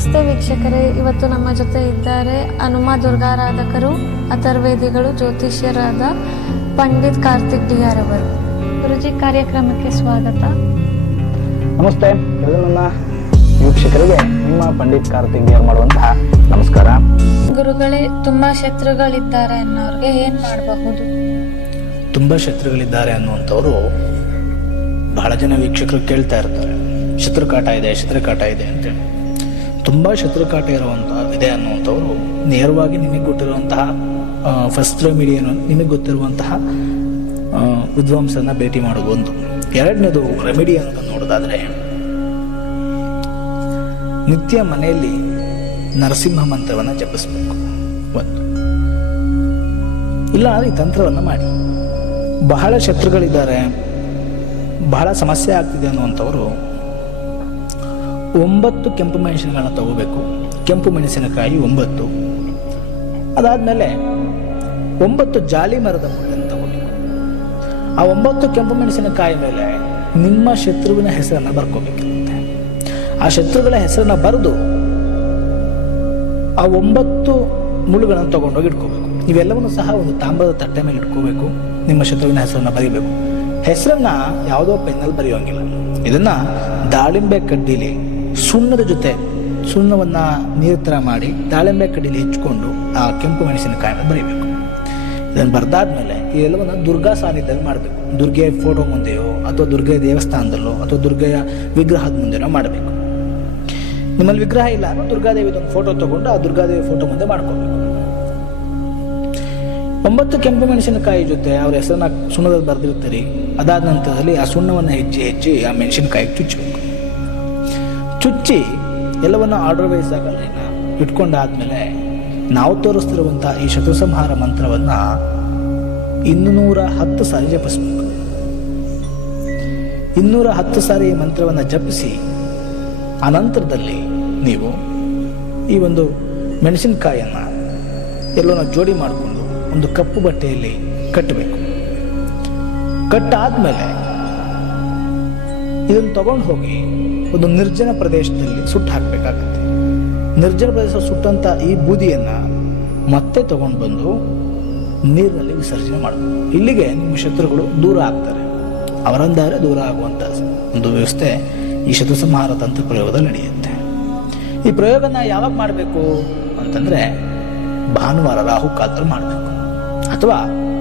ನಮಸ್ತೆ ವೀಕ್ಷಕರೇ. ಇವತ್ತು ನಮ್ಮ ಜೊತೆ ಇದ್ದಾರೆ ಹನುಮ ದುರ್ಗಾರಾಧಕರು ಅಥರ್ವೇದಿಗಳು ಜ್ಯೋತಿಷ್ಯರಾದ ಪಂಡಿತ್ ಕಾರ್ತಿಕ್ ಡಿ ಆರ್ ಅವರು. ಗುರುಜಿ ಕಾರ್ಯಕ್ರಮಕ್ಕೆ ಸ್ವಾಗತ. ನಮಸ್ತೆ. ನನ್ನ ವೀಕ್ಷಕರಿಗೆ ನಿಮ್ಮ ಪಂಡಿತ್ ಕಾರ್ತಿಕ್ ಡಿಆರ್ ಮಾಡುವಂತಹ ನಮಸ್ಕಾರ. ಗುರುಗಳೇ ತುಂಬಾ ಶತ್ರುಗಳಿದ್ದಾರೆ ಅನ್ನೋರ್ಗೆ ಏನ್ ಮಾಡಬಹುದು? ತುಂಬಾ ಶತ್ರುಗಳಿದ್ದಾರೆ ಅನ್ನುವಂಥವ್ರು ಬಹಳ ಜನ ವೀಕ್ಷಕರು ಕೇಳ್ತಾ ಇರ್ತಾರೆ. ಶತ್ರುಕಾಟ ಇದೆ ಶತ್ರುಕಾಟ ಇದೆ ಅಂತೇಳಿ. ತುಂಬ ಶತ್ರುಕಾಟ ಇರುವಂತಹ ಇದೆ ಅನ್ನುವಂಥವ್ರು ನೇರವಾಗಿ ನಿಮಗೆ ಗೊತ್ತಿರುವಂತಹ ಫಸ್ಟ್ ರೆಮಿಡಿಯನ್ನು ನಿಮಗೆ ಗೊತ್ತಿರುವಂತಹ ವಿದ್ವಾಂಸನ ಭೇಟಿ ಮಾಡೋದು ಒಂದು ಎರಡನೇದು ರೆಮಿಡಿ ಅಂತ ನೋಡೋದಾದ್ರೆ, ನಿತ್ಯ ಮನೆಯಲ್ಲಿ ನರಸಿಂಹ ಮಂತ್ರವನ್ನು ಜಪಿಸಬೇಕು. ಒಂದು. ಇಲ್ಲ ಈ ತಂತ್ರವನ್ನು ಮಾಡಿ. ಬಹಳ ಶತ್ರುಗಳಿದ್ದಾರೆ, ಬಹಳ ಸಮಸ್ಯೆ ಆಗ್ತಿದೆ ಅನ್ನುವಂಥವ್ರು ಒಂಬತ್ತು ಕೆಂಪು ಮೆಣಸಿನಗಳನ್ನ ತಗೋಬೇಕು. ಕೆಂಪು ಮೆಣಸಿನಕಾಯಿ ಒಂಬತ್ತು. ಅದಾದ್ಮೇಲೆ ಒಂಬತ್ತು ಜಾಲಿ ಮರದ ಮುಳ್ಳನ್ನು ತಗೋಬೇಕು. ಆ ಒಂಬತ್ತು ಕೆಂಪು ಮೆಣಸಿನಕಾಯಿ ಮೇಲೆ ನಿಮ್ಮ ಶತ್ರುವಿನ ಹೆಸರನ್ನು ಬರ್ಕೋಬೇಕಿರುತ್ತೆ. ಆ ಶತ್ರುಗಳ ಹೆಸರನ್ನ ಬರೆದು ಆ ಒಂಬತ್ತು ಮುಳ್ಳುಗಳನ್ನು ತಗೊಂಡೋಗಿ ಇಟ್ಕೋಬೇಕು. ಇವೆಲ್ಲವನ್ನು ಸಹ ಒಂದು ತಾಮ್ರದ ತಟ್ಟೆ ಮೇಲೆ ಇಟ್ಕೋಬೇಕು. ನಿಮ್ಮ ಶತ್ರುವಿನ ಹೆಸರನ್ನ ಬರೀಬೇಕು. ಹೆಸರನ್ನ ಯಾವುದೋ ಪೆನ್ನಲ್ಲಿ ಬರೆಯೋಂಗಿಲ್ಲ ಇದನ್ನ ದಾಳಿಂಬೆ ಕಡ್ಡಿಲಿ ಸುಣ್ಣದ ಜೊತೆ ಸುಣ್ಣವನ್ನ ನೀರು ಮಾಡಿ ದಾಳಿಂಬೆ ಕಡ್ಡಿಲಿ ಹೆಚ್ಕೊಂಡು ಆ ಕೆಂಪು ಮೆಣಸಿನಕಾಯಿನ ಬರೀಬೇಕು. ಇದನ್ನು ಬರ್ದಾದ್ಮೇಲೆ ಇದೆಲ್ಲವನ್ನ ದುರ್ಗಾ ಸಾನ್ನಿಧ್ಯದಲ್ಲಿ ಮಾಡಬೇಕು. ದುರ್ಗೆಯ ಫೋಟೋ ಮುಂದೆಯೋ ಅಥವಾ ದುರ್ಗೆಯ ದೇವಸ್ಥಾನದಲ್ಲೋ ಅಥವಾ ದುರ್ಗೆಯ ವಿಗ್ರಹದ ಮುಂದೆನೋ ಮಾಡಬೇಕು. ನಿಮ್ಮಲ್ಲಿ ವಿಗ್ರಹ ಇಲ್ಲ ಅಂದ್ರೆ ದುರ್ಗಾದೇವಿದ ಒಂದು ಫೋಟೋ ತಗೊಂಡು ಆ ದುರ್ಗಾದೇವಿ ಫೋಟೋ ಮುಂದೆ ಮಾಡ್ಕೋಬೇಕು. ಒಂಬತ್ತು ಕೆಂಪು ಮೆಣಸಿನಕಾಯಿ ಜೊತೆ ಅವ್ರ ಹೆಸರನ್ನ ಸುಣ್ಣದಲ್ಲಿ ಬರ್ದಿರ್ತೀರಿ. ಅದಾದ ನಂತರದಲ್ಲಿ ಆ ಸುಣ್ಣವನ್ನು ಹೆಚ್ಚಿ ಹೆಚ್ಚಿ ಆ ಮೆಣಸಿನಕಾಯಿಗೆ ಚುಚ್ಚಬೇಕು ಚುಚ್ಚಿ ಎಲ್ಲವನ್ನ ಆರ್ಡರ್ ವೈಸ್ ಆಗಲ್ಲ ಇಟ್ಕೊಂಡಾದ್ಮೇಲೆ ನಾವು ತೋರಿಸ್ತಿರುವಂಥ ಈ ಶತ್ರುಸಂಹಾರ ಮಂತ್ರವನ್ನ ಇನ್ನೂರ ಹತ್ತು ಸಾರಿ ಜಪಿಸ್ಬೇಕು. ಇನ್ನೂರ ಹತ್ತು ಸಾರಿ ಈ ಮಂತ್ರವನ್ನು ಜಪಿಸಿ ಅನಂತರದಲ್ಲಿ ನೀವು ಈ ಒಂದು ಮೆಣಸಿನಕಾಯಿಯನ್ನು ಎಲ್ಲೋನ ಜೋಡಿ ಮಾಡಿಕೊಂಡು ಒಂದು ಕಪ್ಪು ಬಟ್ಟೆಯಲ್ಲಿ ಕಟ್ಟಬೇಕು. ಕಟ್ಟಾದ್ಮೇಲೆ ಇದನ್ನು ತಗೊಂಡು ಹೋಗಿ ಒಂದು ನಿರ್ಜನ ಪ್ರದೇಶದಲ್ಲಿ ಸುಟ್ಟು ಹಾಕಬೇಕಾಗತ್ತೆ ನಿರ್ಜನ ಪ್ರದೇಶ ಸುಟ್ಟಂತ ಈ ಬೂದಿಯನ್ನು ಮತ್ತೆ ತಗೊಂಡು ಬಂದು ನೀರಿನಲ್ಲಿ ವಿಸರ್ಜನೆ ಮಾಡಬೇಕು. ಇಲ್ಲಿಗೆ ನಿಮ್ಮ ಶತ್ರುಗಳು ದೂರ ಆಗ್ತಾರೆ. ಅವರಂದರೆ ದೂರ ಆಗುವಂತ ಒಂದು ವ್ಯವಸ್ಥೆ ಈ ಶತ್ರು ಸಂಹಾರ ತಂತ್ರ ಪ್ರಯೋಗದಲ್ಲಿ ನಡೆಯುತ್ತೆ. ಈ ಪ್ರಯೋಗನ ಯಾವಾಗ ಮಾಡಬೇಕು ಅಂತಂದ್ರೆ ಭಾನುವಾರ ರಾಹು ಕಾಲದಲ್ಲಿ ಮಾಡಬೇಕು. ಅಥವಾ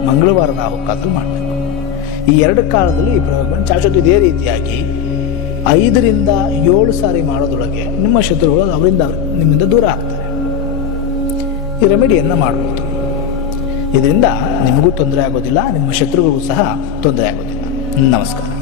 ಮಂಗಳವಾರ ರಾಹು ಕಾಲದಲ್ಲಿ ಮಾಡಬೇಕು. ಈ ಎರಡು ಕಾಲದಲ್ಲಿ ಈ ಪ್ರಯೋಗವನ್ನು ಚಾಚೋದು ಇದೇ ರೀತಿಯಾಗಿ ಐದರಿಂದ ಏಳು ಸಾರಿ ಮಾಡೋದೊಳಗೆ ನಿಮ್ಮ ಶತ್ರುಗಳು ಅವರಿಂದ ನಿಮ್ಮಿಂದ ದೂರ ಆಗ್ತಾರೆ. ಈ ರೆಮಿಡಿಯನ್ನು ಮಾಡ್ಬೋದು. ಇದರಿಂದ ನಿಮಗೂ ತೊಂದರೆ ಆಗೋದಿಲ್ಲ, ನಿಮ್ಮ ಶತ್ರುಗಳಿಗೂ ಸಹ ತೊಂದರೆ ಆಗೋದಿಲ್ಲ. ನಮಸ್ಕಾರ.